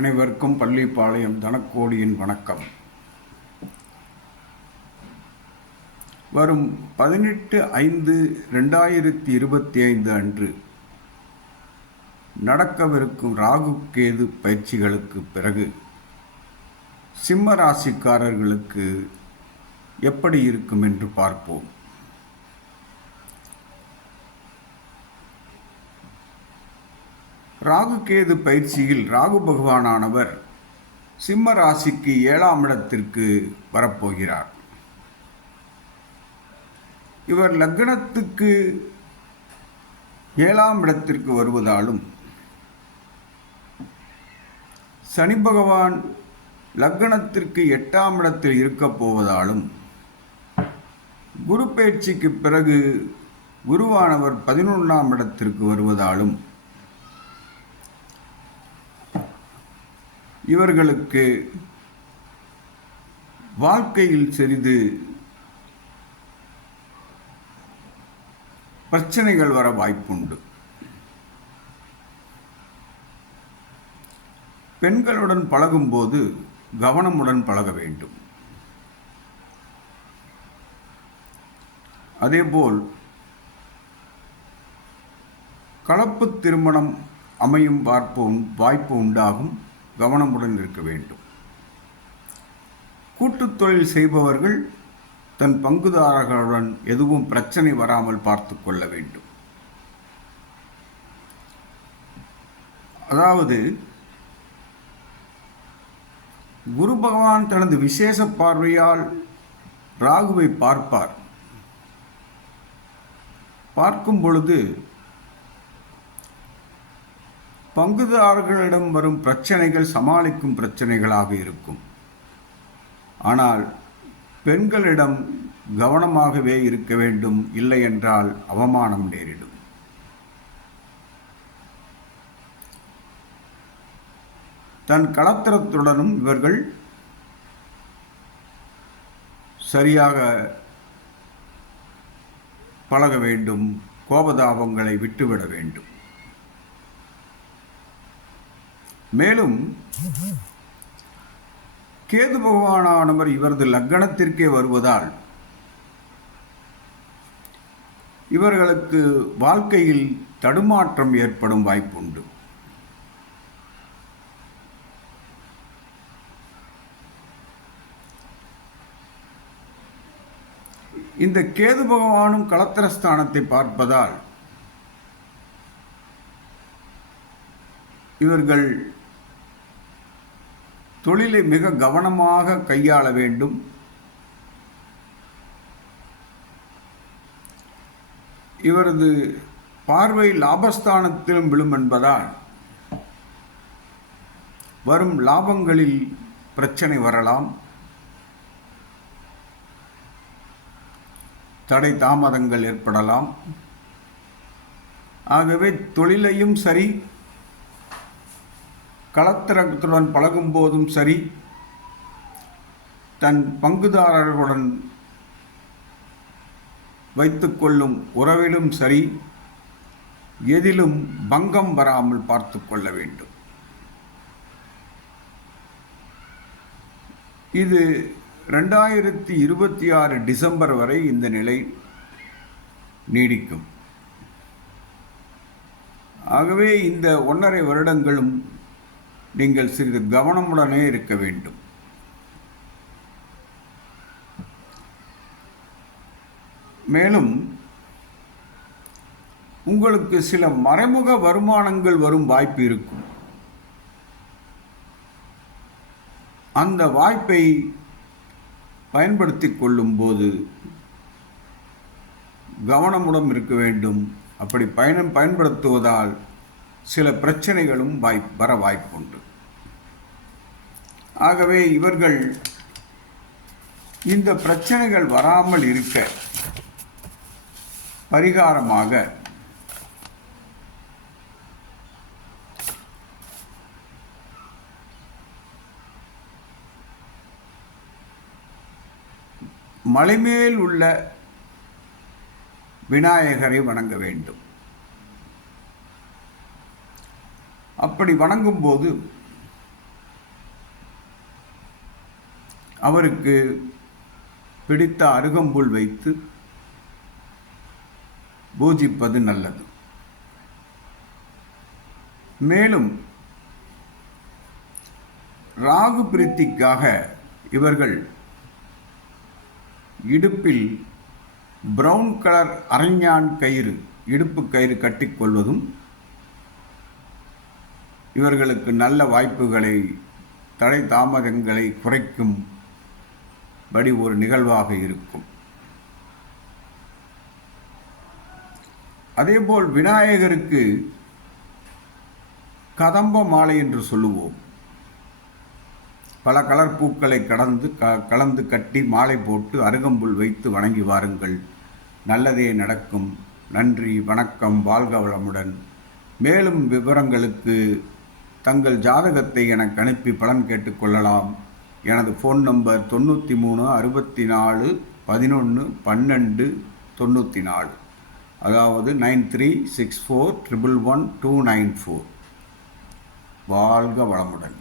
அனைவருக்கும் பள்ளிப்பாளையம் தனக்கோடியின் வணக்கம். வரும் பதினெட்டு ஐந்து ரெண்டாயிரத்தி இருபத்தி ஐந்து அன்று நடக்கவிருக்கும் ராகு கேது பயிற்சிகளுக்கு பிறகு சிம்ம ராசிக்காரர்களுக்கு எப்படி இருக்கும் என்று பார்ப்போம். ராகு கேது பயிற்சியில் ராகு பகவானானவர் சிம்ம ராசிக்கு ஏழாம் இடத்திற்கு வரப்போகிறார். இவர் லக்னத்துக்கு ஏழாம் இடத்திற்கு வருவதாலும் சனி பகவான் லக்னத்திற்கு எட்டாம் இடத்தில் இருக்கப் போவதாலும் குரு பயிற்சிக்கு பிறகு குருவானவர் பதினொன்றாம் இடத்திற்கு வருவதாலும் இவர்களுக்கு வாழ்க்கையில் சிறிது பிரச்சனைகள் வர வாய்ப்புண்டு. பெண்களுடன் பழகும்போது கவனமுடன் பழக வேண்டும். அதேபோல் கலப்பு திருமணம் அமையும் பார்ப்பு வாய்ப்பு உண்டாகும். கவனமுடன் இருக்க வேண்டும். கூட்டுத் தொழில் செய்பவர்கள் தன் பங்குதாரர்களுடன் எதுவும் பிரச்சனை வராமல் பார்த்து கொள்ள வேண்டும். அதாவது குரு பகவான் தனது விசேஷ பார்வையால் ராகுவை பார்ப்பார். பார்க்கும் பொழுது பங்குதாரர்களிடம் வரும் பிரச்சனைகள் சமாளிக்கும் பிரச்சனைகளாக இருக்கும். ஆனால் பெண்களிடம் கவனமாகவே இருக்க வேண்டும் இல்லை என்றால் அவமானம் நேரிடும். தன் கலத்திரத்துடனும் இவர்கள் சரியாக பழக வேண்டும் கோபதாபங்களை விட்டுவிட வேண்டும். மேலும் கேது பகவானானவர் இவரது லக்கணத்திற்கே வருவதால் இவர்களுக்கு வாழ்க்கையில் தடுமாற்றம் ஏற்படும் வாய்ப்புண்டு. இந்த கேது பகவானும் கலத்திரஸ்தானத்தை பார்ப்பதால் இவர்கள் தொழிலை மிக கவனமாக கையாள வேண்டும். இவரது பார்வை லாபஸ்தானத்திலும் விழும் என்பதால் வரும் லாபங்களில் பிரச்சனை வரலாம். தடை தாமதங்கள் ஏற்படலாம். ஆகவே தொழிலையும் சரி களத்திறக்கத்துடன் பழகும் போதும் சரி தன் பங்குதாரர்களுடன் வைத்துக்கொள்ளும் உறவிலும் சரி எதிலும் பங்கம் வராமல் பார்த்து கொள்ள வேண்டும். இது ரெண்டாயிரத்தி இருபத்தி ஆறு டிசம்பர் வரை இந்த நிலை நீடிக்கும். ஆகவே இந்த ஒன்றரை வருடங்களும் நீங்கள் சிறிது கவனமுடனே இருக்க வேண்டும். மேலும் உங்களுக்கு சில மறைமுக வருமானங்கள் வரும் வாய்ப்பு இருக்கும். அந்த வாய்ப்பை பயன்படுத்தி கொள்ளும்போது கவனமுடன் இருக்க வேண்டும். அப்படி பயணம் பயன்படுத்துவதால் சில பிரச்சனைகளும் வாய் வர வாய்ப்புண்டு. ஆகவே இவர்கள் இந்த பிரச்சனைகள் வராமல் இருக்க பரிகாரமாக மலைமேல் உள்ள விநாயகரை வணங்க வேண்டும். அப்படி வணங்கும்போது அவருக்கு பிடித்த அருகம்புல் வைத்து பூஜிப்பது நல்லது. மேலும் ராகு பிரித்திக்காக இவர்கள் இடுப்பில் ப்ரௌன் கலர் அரைஞான் கயிறு இடுப்பு கயிறு கட்டிக்கொள்வதும் இவர்களுக்கு நல்ல வாய்ப்புகளை தடை தாமதங்களை குறைக்கும் படி ஒரு நிகழ்வாக இருக்கும். அதேபோல் விநாயகருக்கு கதம்ப மாலை என்று சொல்லுவோம். பல கலர் பூக்களை கடந்து க கலந்து கட்டி மாலை போட்டு அருகம்புல் வைத்து வணங்கி வாருங்கள். நல்லதே நடக்கும். நன்றி வணக்கம் வாழ்க வளமுடன். மேலும் விவரங்களுக்கு தங்கள் ஜாதகத்தை எனக்கு அனுப்பி பலன் கேட்டுக்கொள்ளலாம். எனது ஃபோன் நம்பர் தொண்ணூற்றி மூணு அறுபத்தி நாலு பதினொன்று பன்னெண்டு தொண்ணூற்றி நாலு அதாவது nine three six four triple one two nine four வாழ்க வளமுடன்.